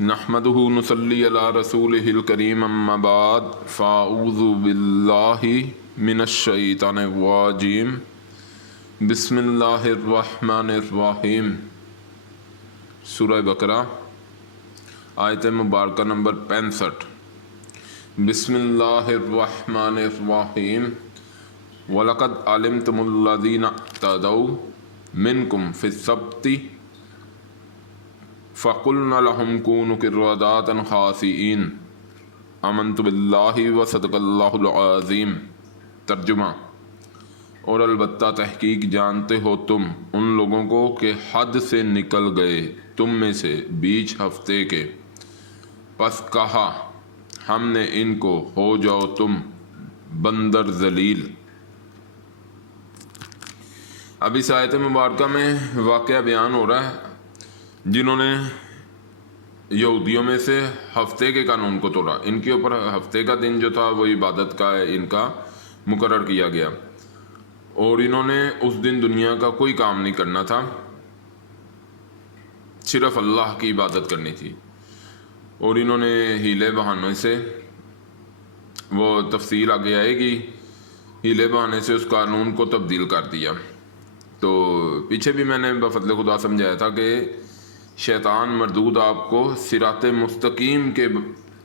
نحمدہ نصلی علی رسولہ الکریم اما بعد فاعوذ باللہ من الشیطان الرجیم بسم اللہ الرحمن الرحیم۔ سورہ بقرہ آیت مبارکہ نمبر 65۔ بسم اللہ الرحمن الرحیم۔ وَلَقَدْ عَلِمْتُمُ الَّذِينَ اعْتَدَوْا مِنْكُمْ فِي السَّبْتِ فَقُلْنَا لَهُمْ كُونُوا قِرَدَاةً خَاسِئِينَ آمَنْتُ بِاللَّهِ وَصَدَقَ اللَّهُ الْعَظِيمُ۔ ترجمہ: اور البتہ تحقیق جانتے ہو تم ان لوگوں کو کہ حد سے نکل گئے تم میں سے بیچ ہفتے کے، پس کہا ہم نے ان کو ہو جاؤ تم بندر ذلیل۔ اب اس آیت مبارکہ میں واقعہ بیان ہو رہا ہے جنہوں نے یہودیوں میں سے ہفتے کے قانون کو توڑا۔ ان کے اوپر ہفتے کا دن جو تھا وہ عبادت کا ان کا مقرر کیا گیا، اور انہوں نے اس دن دنیا کا کوئی کام نہیں کرنا تھا، صرف اللہ کی عبادت کرنی تھی، اور انہوں نے ہیلے بہانے سے، وہ تفصیل آگے آئے گی، ہیلے بہانے سے اس قانون کو تبدیل کر دیا۔ تو پیچھے بھی میں نے بفضل خدا سمجھایا تھا کہ شیطان مردود آپ کو صراط مستقیم کے،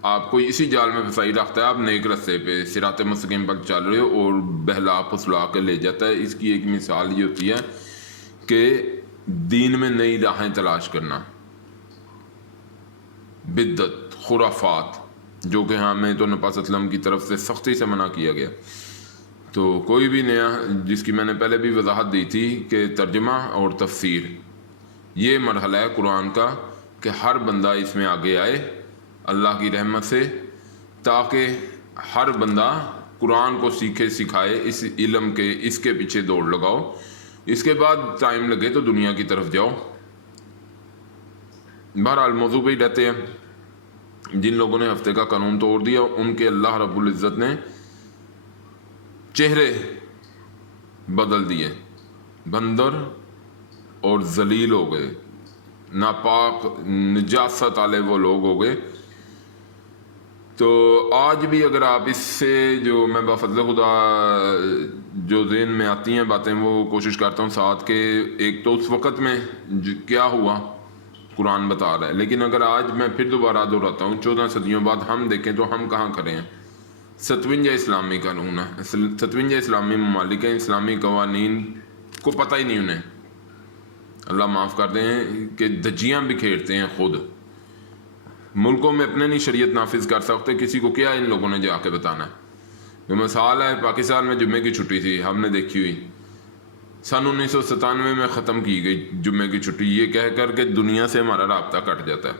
آپ کو اسی جال میں پھنسائی رکھتا ہے، آپ نیک رستے پہ صراط مستقیم پر چل رہے ہو اور بہلا پھسلا کے لے جاتا ہے۔ اس کی ایک مثال یہ ہوتی ہے کہ دین میں نئی راہیں تلاش کرنا، بدعت، خرافات، جو کہ ہمیں تو نبی صلی اللہ علیہ وسلم کی طرف سے سختی سے منع کیا گیا۔ تو کوئی بھی نیا، جس کی میں نے پہلے بھی وضاحت دی تھی کہ ترجمہ اور تفسیر یہ مرحلہ ہے قرآن کا، کہ ہر بندہ اس میں آگے آئے اللہ کی رحمت سے، تاکہ ہر بندہ قرآن کو سیکھے، سکھائے، اس علم کے، اس کے پیچھے دوڑ لگاؤ۔ اس کے بعد ٹائم لگے تو دنیا کی طرف جاؤ۔ بہرحال موضوع پہ ہی رہتے ہیں۔ جن لوگوں نے ہفتے کا قانون توڑ دیا ان کے اللہ رب العزت نے چہرے بدل دیے، بندر اور ذلیل ہو گئے، ناپاک نجاست والے وہ لوگ ہو گئے۔ تو آج بھی اگر آپ اس سے، جو میں بفضل خدا جو ذہن میں آتی ہیں باتیں وہ کوشش کرتا ہوں ساتھ، کہ ایک تو اس وقت میں کیا ہوا قرآن بتا رہا ہے، لیکن اگر آج میں پھر دوبارہ دہراتا ہوں 14 صدیوں بعد ہم دیکھیں تو ہم کہاں کھڑے ہیں۔ 57 اسلامی قانون ہے، 57 اسلامی ممالک ہیں، اسلامی قوانین کو پتہ ہی نہیں انہیں، اللہ معاف کر دیں کہ دھجیاں بکھیرتے ہیں خود، ملکوں میں اپنے نہیں شریعت نافذ کر سکتے، کسی کو کیا ان لوگوں نے جا کے بتانا ہے۔ جو مثال ہے پاکستان میں جمعے کی چھٹی تھی، ہم نے دیکھی ہوئی، سن 1997 میں ختم کی گئی جمعے کی چھٹی، یہ کہہ کر کہ دنیا سے ہمارا رابطہ کٹ جاتا ہے،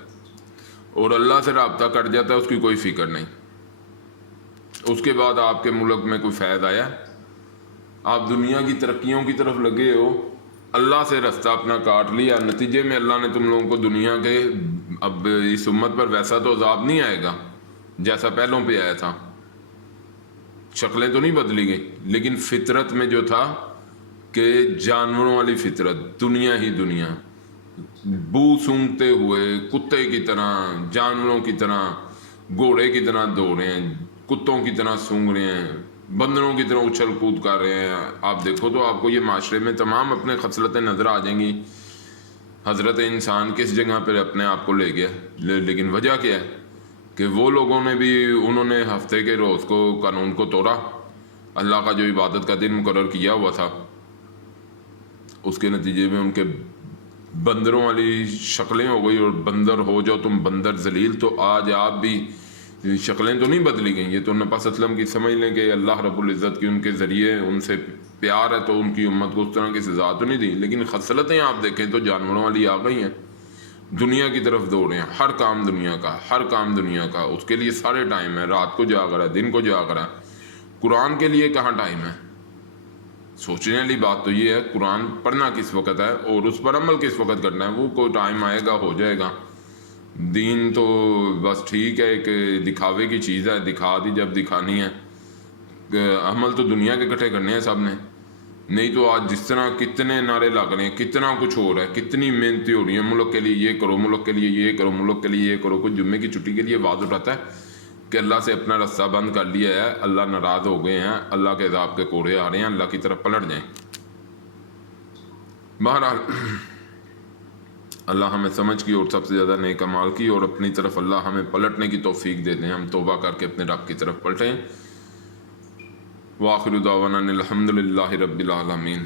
اور اللہ سے رابطہ کٹ جاتا ہے، اس کی کوئی فکر نہیں۔ اس کے بعد آپ کے ملک میں کوئی فیض آیا؟ آپ دنیا کی ترقیوں کی طرف لگے ہو، اللہ سے رستہ اپنا کاٹ لیا، نتیجے میں اللہ نے تم لوگوں کو دنیا کے، اب اس امت پر ویسا تو عذاب نہیں آئے گا جیسا پہلوں پہ آیا تھا، شکلیں تو نہیں بدلی گئی، لیکن فطرت میں جو تھا کہ جانوروں والی فطرت، دنیا ہی دنیا، بو سونگتے ہوئے کتے کی طرح، جانوروں کی طرح، گھوڑے کی طرح دوڑ رہے ہیں، کتوں کی طرح سونگ رہے ہیں، بندروں کی طرح اچھل کود کر رہے ہیں۔ آپ دیکھو تو آپ کو یہ معاشرے میں تمام اپنے خصلتیں نظر آ جائیں گی۔ حضرت انسان کس جگہ پر اپنے آپ کو لے گیا، لیکن وجہ کیا ہے کہ وہ لوگوں نے بھی، انہوں نے ہفتے کے روز کو، قانون کو توڑا، اللہ کا جو عبادت کا دن مقرر کیا ہوا تھا، اس کے نتیجے میں ان کے بندروں والی شکلیں ہو گئی، اور بندر ہو جاؤ تم بندر ذلیل۔ تو آج آپ بھی، شکلیں تو نہیں بدلی گئیں، یہ تو نبی صلی اللہ علیہ وسلم کی سمجھ لیں کہ اللہ رب العزت کی ان کے ذریعے ان سے پیار ہے تو ان کی امت کو اس طرح کی سزا تو نہیں دی، لیکن خصلتیں آپ دیکھیں تو جانوروں والی آ گئی ہیں، دنیا کی طرف دوڑ رہے ہیں، ہر کام دنیا کا، ہر کام دنیا کا، اس کے لیے سارے ٹائم ہے، رات کو جاگ رہا ہے، دن کو جاگ رہا ہے۔ قرآن کے لیے کہاں ٹائم ہے؟ سوچنے والی بات تو یہ ہے قرآن پڑھنا کس وقت ہے اور اس پر عمل کس وقت کرنا ہے، وہ کوئی ٹائم آئے گا ہو جائے گا۔ دین تو بس ٹھیک ہے، ایک دکھاوے کی چیز ہے، دکھا دی جب دکھانی ہے، عمل تو دنیا کے اکٹھے کرنے ہیں سب نے۔ نہیں تو آج جس طرح کتنے نعرے لگ رہے ہیں، کتنا کچھ ہو رہا ہے، کتنی محنتیں ہو رہی ہیں، ملک کے لیے یہ کرو، ملک کے لیے یہ کرو، ملک کے لیے یہ کرو. کچھ جمعے کی چھٹی کے لیے آواز اٹھاتا ہے کہ اللہ سے اپنا رستہ بند کر لیا ہے، اللہ ناراض ہو گئے ہیں، اللہ کے عذاب کے کوڑے آ رہے ہیں، اللہ کی طرف پلٹ جائیں. بہرحال اللہ ہمیں سمجھ کی اور سب سے زیادہ نیک اعمال کی، اور اپنی طرف اللہ ہمیں پلٹنے کی توفیق دے دیں، ہم توبہ کر کے اپنے رب کی طرف پلٹیں. وآخر دعوانا الحمد للہ رب العالمین.